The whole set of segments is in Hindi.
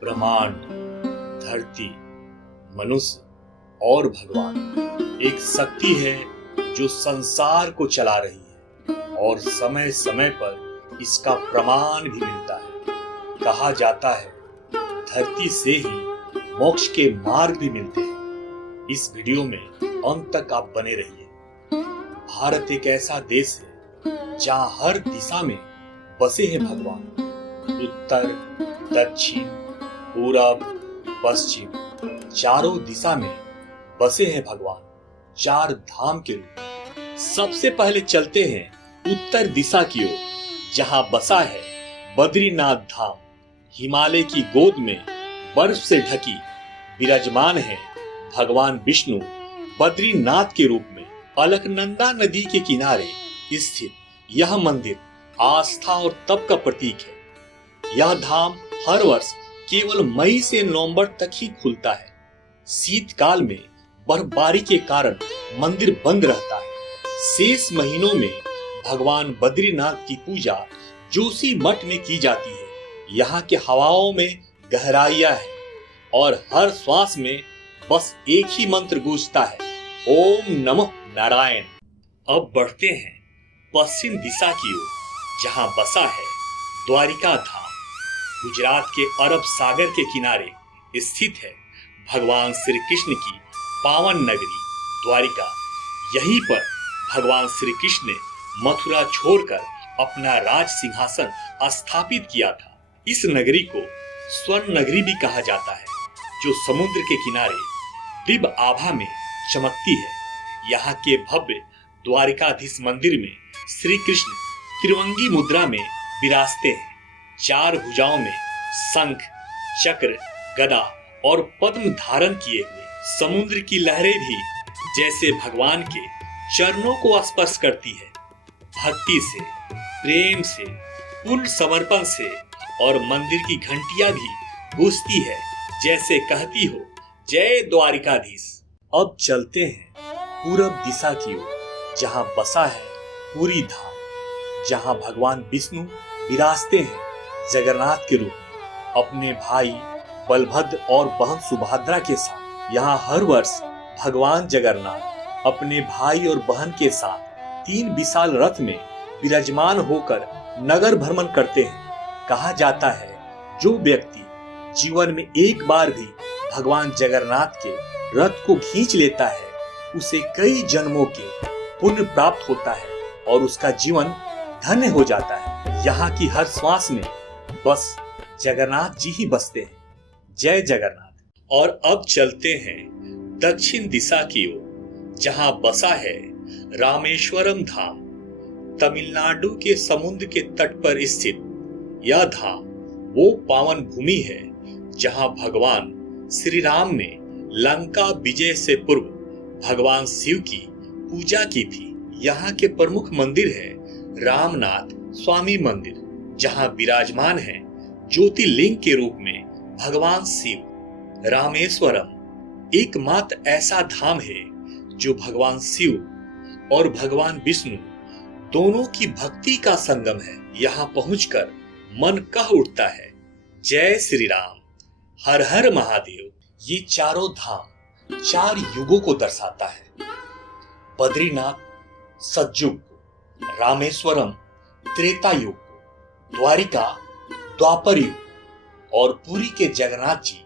ब्रह्मांड, धरती, मनुष्य और भगवान एक शक्ति है जो संसार को चला रही है और समय समय पर इसका प्रमाण भी मिलता है। कहा जाता है धरती से ही मोक्ष के मार्ग भी मिलते हैं। इस वीडियो में अंत तक आप बने रहिए। भारत एक ऐसा देश है जहां हर दिशा में बसे हैं भगवान। उत्तर, दक्षिण, पूरब, पश्चिम, चारों दिशा में बसे हैं भगवान चार धाम के रूप। सबसे पहले चलते हैं उत्तर दिशा की ओर, जहां बसा है बद्रीनाथ धाम। हिमालय की गोद में बर्फ से ढकी विराजमान है भगवान विष्णु बद्रीनाथ के रूप में। अलकनंदा नदी के किनारे स्थित यह मंदिर आस्था और तप का प्रतीक है। यह धाम हर वर्ष केवल मई से नवंबर तक ही खुलता है। शीतकाल में बर्फबारी के कारण मंदिर बंद रहता है। शेष महीनों में भगवान बद्रीनाथ की पूजा जोशी मठ में की जाती है। यहाँ के हवाओं में गहराइयां है और हर श्वास में बस एक ही मंत्र गूंजता है, ओम नमः नारायण। अब बढ़ते हैं पश्चिम दिशा की ओर, जहां बसा है द्वारिका धाम। गुजरात के अरब सागर के किनारे स्थित है भगवान श्री कृष्ण की पावन नगरी द्वारिका। यहीं पर भगवान श्री कृष्ण ने मथुरा छोड़कर अपना राज सिंहासन स्थापित किया था। इस नगरी को स्वर्ण नगरी भी कहा जाता है, जो समुद्र के किनारे दिव्य आभा में चमकती है। यहाँ के भव्य द्वारिकाधीश मंदिर में श्री कृष्ण त्रिवंगी मुद्रा में विराजते हैं। चार भुजाओं में शंख, चक्र, गदा और पद्म धारण किए हुए। समुद्र की लहरें भी जैसे भगवान के चरणों को स्पर्श करती है। भक्ति से, प्रेम से, पूर्ण समर्पण से और मंदिर की घंटियां भी गूंजती है, जैसे कहती हो जय द्वारिकाधीश। अब चलते हैं पूरब दिशा की ओर, जहां बसा है पुरी धाम, जहां भगवान विष्णु विराजते हैं जगन्नाथ के रूप में अपने भाई बलभद्र और बहन सुभद्रा के साथ। यहाँ हर वर्ष भगवान जगन्नाथ अपने भाई और बहन के साथ 3 विशाल रथ में विराजमान होकर नगर भ्रमण करते हैं। कहा जाता है जो व्यक्ति जीवन में एक बार भी भगवान जगन्नाथ के रथ को खींच लेता है, उसे कई जन्मों के पुण्य प्राप्त होता है और उसका जीवन धन्य हो जाता है। यहाँ की हर श्वास में बस जगन्नाथ जी ही बसते हैं। जय जगन्नाथ। और अब चलते हैं दक्षिण दिशा की ओर, जहां बसा है रामेश्वरम धाम। तमिलनाडु के समुद्र के तट पर स्थित यह धाम वो पावन भूमि है जहां भगवान श्री राम ने लंका विजय से पूर्व भगवान शिव की पूजा की थी। यहाँ के प्रमुख मंदिर है रामनाथ स्वामी मंदिर, जहां विराजमान है ज्योतिर्लिंग के रूप में भगवान शिव। रामेश्वरम एकमात्र ऐसा धाम है जो भगवान शिव और भगवान विष्णु दोनों की भक्ति का संगम है। यहाँ पहुंचकर मन कह उठता है जय श्री राम, हर हर महादेव। ये चारों धाम 4 युगों को दर्शाता है। बद्रीनाथ सतयुग को, रामेश्वरम त्रेता युग को, द्वारिका द्वापर युग और पुरी के जगन्नाथ जी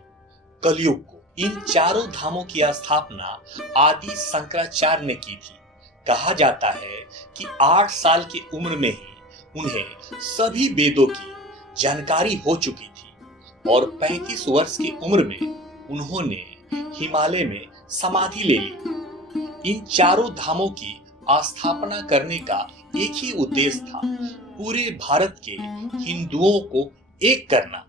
कलयुग को। इन चारों धामों की स्थापना आदि शंकराचार्य ने की थी। कहा जाता है कि 8 साल की उम्र में ही उन्हें सभी वेदों की जानकारी हो चुकी थी और 35 वर्ष की उम्र में उन्होंने हिमालय में समाधि ले ली। इन चारों धामों की स्थापना करने का एक ही उद्देश्य था, पूरे भारत के हिंदुओं को एक करना।